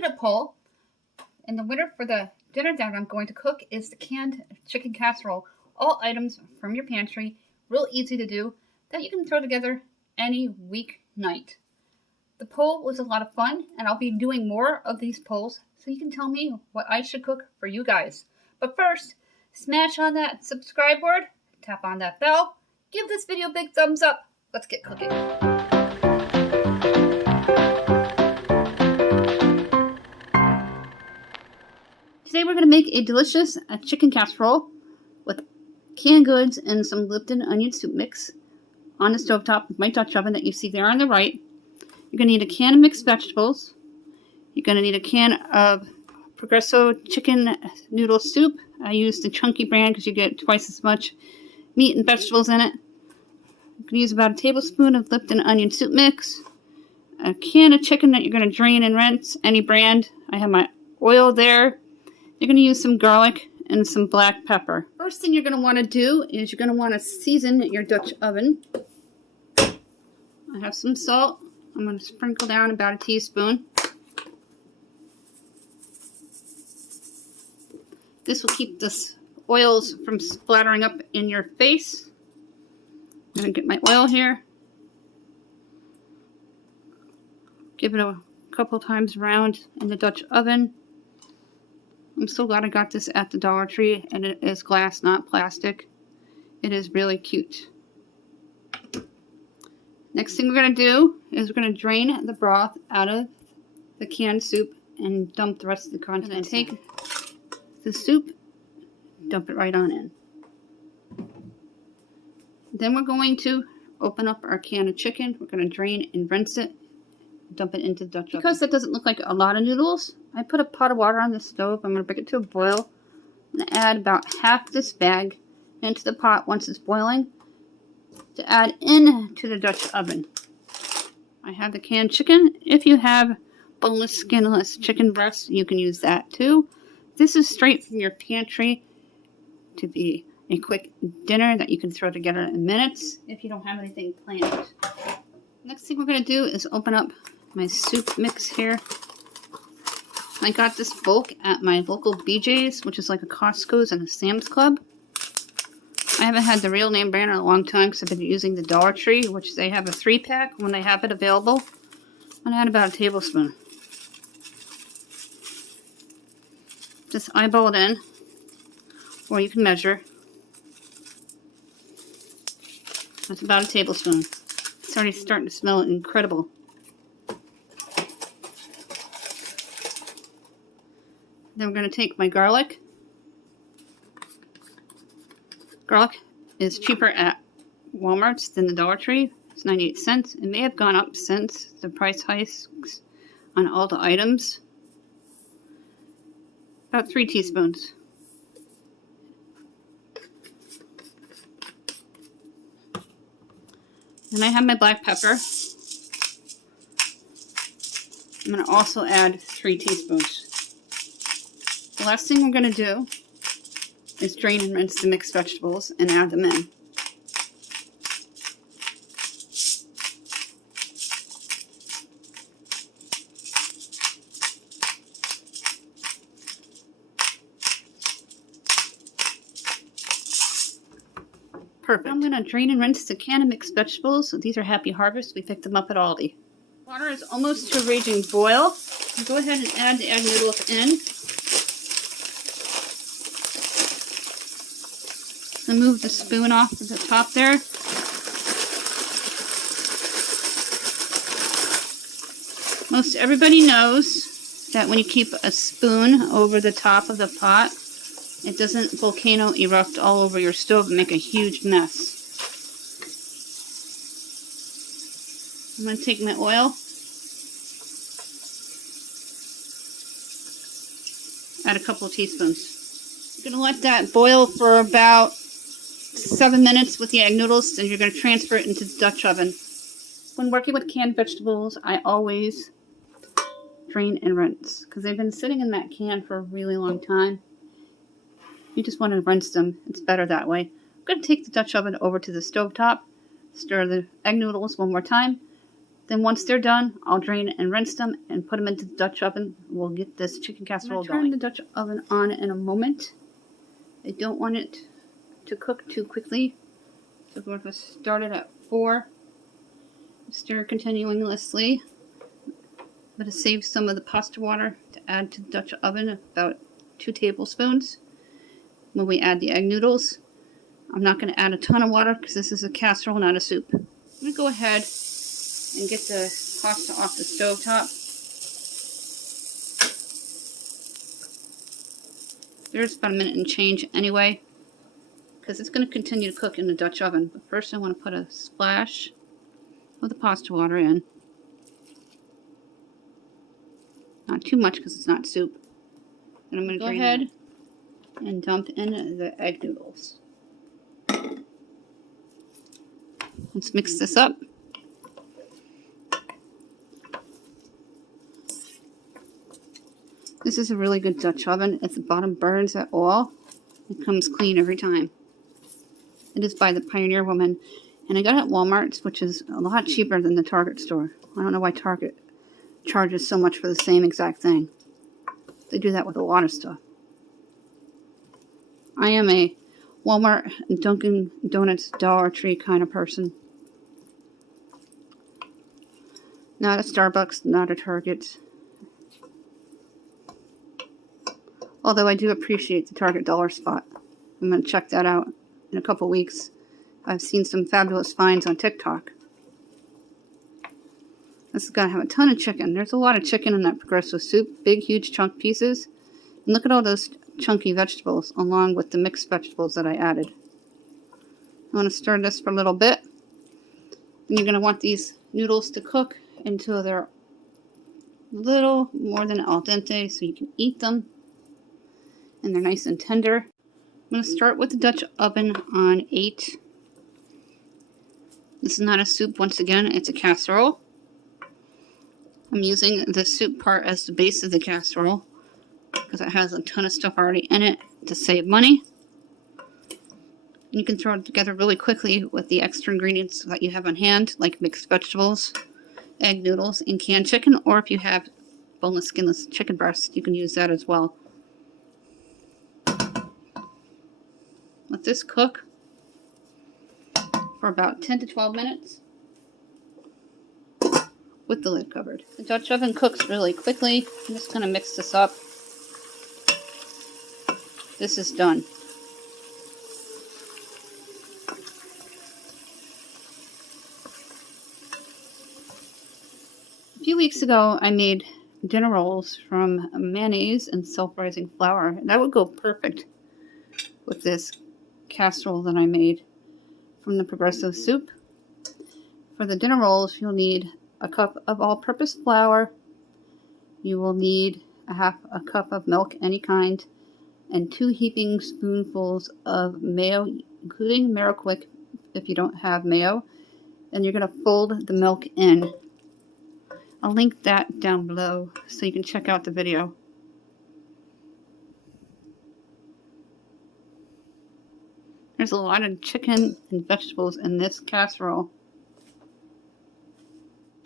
created a poll, and the winner for the dinner that I'm going to cook is the canned chicken casserole. All items from your pantry, real easy to do, that you can throw together any weeknight. The poll was a lot of fun, and I'll be doing more of these polls so you can tell me what I should cook for you guys. But first, smash on that subscribe board, tap on that bell, give this video a big thumbs up. Let's get cooking. Today we're going to make a delicious chicken casserole with canned goods and some Lipton onion soup mix on the stovetop with my Dutch oven that you see there on the right. You're going to need a can of mixed vegetables. You're going to need a can of Progresso chicken noodle soup. I use the chunky brand because you get twice as much meat and vegetables in it. You can use about a tablespoon of Lipton onion soup mix. A can of chicken that you're going to drain and rinse, any brand. I have my oil there. You're going to use some garlic and some black pepper. First thing you're going to want to do is you're going to want to season your Dutch oven. I have some salt. I'm going to sprinkle down about a teaspoon. This will keep the oils from splattering up in your face. I'm going to get my oil here. Give it a couple times around in the Dutch oven. I'm so glad I got this at the Dollar Tree, and it is glass, not plastic. It is really cute. Next thing we're going to do is we're going to drain the broth out of the canned soup and dump the rest of the contents. And take the soup, dump it right on in. Then we're going to open up our can of chicken. We're going to drain and rinse it, dump it into the Dutch oven. Because that doesn't look like a lot of noodles, I put a pot of water on the stove. I'm going to bring it to a boil. I'm going to add about half this bag into the pot once it's boiling to add into the Dutch oven. I have the canned chicken. If you have boneless, skinless chicken breasts, you can use that too. This is straight from your pantry to be a quick dinner that you can throw together in minutes if you don't have anything planned. Next thing we're going to do is open up my soup mix here. I got this bulk at my local BJ's, which is like a Costco's and a Sam's Club. I haven't had the real name brand in a long time because I've been using the Dollar Tree, which they have a 3-pack when they have it available. And I add about a tablespoon. Just eyeball it in, or you can measure. That's about a tablespoon. It's already starting to smell incredible. Then we're going to take my garlic. Garlic is cheaper at Walmart's than the Dollar Tree. It's 98 cents. It may have gone up since the price hikes on all the items. About 3 teaspoons. Then I have my black pepper. I'm going to also add 3 teaspoons. The last thing we're going to do is drain and rinse the mixed vegetables and add them in. Perfect. I'm going to drain and rinse the can of mixed vegetables. These are Happy Harvest. We picked them up at Aldi. Water is almost to a raging boil. Go ahead and add the egg noodles in. And move the spoon off the top there. Most everybody knows that when you keep a spoon over the top of the pot, it doesn't volcano erupt all over your stove and make a huge mess. I'm going to take my oil, add a couple of teaspoons. You're going to let that boil for about 7 minutes with the egg noodles, and you're going to transfer it into the Dutch oven. When working with canned vegetables, I always drain and rinse because they've been sitting in that can for a really long time. You just want to rinse them. It's better that way. I'm going to take the Dutch oven over to the stovetop, stir the egg noodles one more time, Then once they're done, I'll drain and rinse them and put them into the Dutch oven. We'll get this chicken casserole going. Turn the Dutch oven on in a moment. I don't want it to cook too quickly. So we're going to start it at 4. Stir continuously. I'm going to save some of the pasta water to add to the Dutch oven, about 2 tablespoons. When we add the egg noodles, I'm not going to add a ton of water because this is a casserole, not a soup. I'm going to go ahead and get the pasta off the stove top. There's about a minute and change anyway, because it's going to continue to cook in the Dutch oven. But first I want to put a splash of the pasta water in. Not too much because it's not soup. And I'm going to go ahead and dump in the egg noodles. Let's mix this up. This is a really good Dutch oven. If the bottom burns at all, it comes clean every time. It is by the Pioneer Woman, and I got it at Walmart's, which is a lot cheaper than the Target store. I don't know why Target charges so much for the same exact thing. They do that with a lot of stuff. I am a Walmart and Dunkin' Donuts Dollar Tree kind of person. Not a Starbucks, not a Target. Although I do appreciate the Target dollar spot. I'm going to check that out in a couple weeks. I've seen some fabulous finds on TikTok. This is going to have a ton of chicken. There's a lot of chicken in that Progresso soup. Big, huge chunk pieces. And look at all those chunky vegetables along with the mixed vegetables that I added. I'm going to stir this for a little bit. And you're going to want these noodles to cook until they're a little more than al dente so you can eat them. And they're nice and tender. I'm going to start with the Dutch oven on 8. This is not a soup once again, it's a casserole. I'm using the soup part as the base of the casserole because it has a ton of stuff already in it to save money. You can throw it together really quickly with the extra ingredients that you have on hand, like mixed vegetables, egg noodles, and canned chicken, or if you have boneless, skinless chicken breast, you can use that as well. Let this cook for about 10 to 12 minutes with the lid covered. The Dutch oven cooks really quickly. I'm just going to mix this up. This is done. A few weeks ago, I made dinner rolls from mayonnaise and self-rising flour. That would go perfect with this casserole that I made from the Progresso soup. For the dinner rolls, you'll need a cup of all-purpose flour. You will need a half a cup of milk, any kind, and 2 heaping spoonfuls of mayo, including Miraquick if you don't have mayo. And you're going to fold the milk in. I'll link that down below so you can check out the video. There's a lot of chicken and vegetables in this casserole.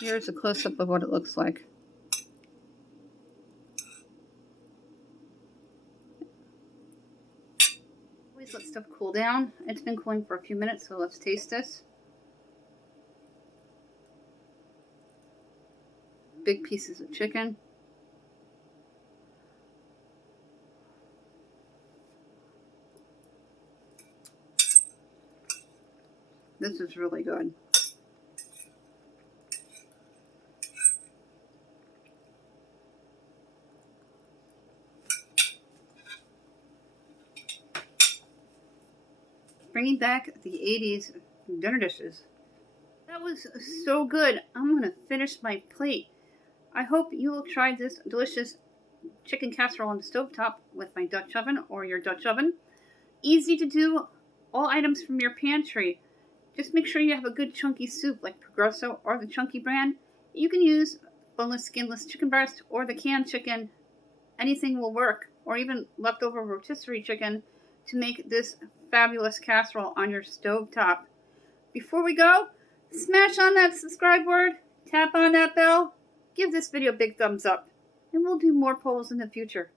Here's a close-up of what it looks like. Always let stuff cool down. It's been cooling for a few minutes, so let's taste this. Big pieces of chicken. This is really good. Bringing back the 80s dinner dishes. That was so good. I'm going to finish my plate. I hope you will try this delicious chicken casserole on the stovetop with my Dutch oven or your Dutch oven. Easy to do. All items from your pantry. Just make sure you have a good chunky soup like Progresso or the Chunky brand. You can use boneless, skinless chicken breast or the canned chicken. Anything will work. Or even leftover rotisserie chicken to make this fabulous casserole on your stovetop. Before we go, smash on that subscribe word. tap on that bell, give this video a big thumbs up, and we'll do more polls in the future.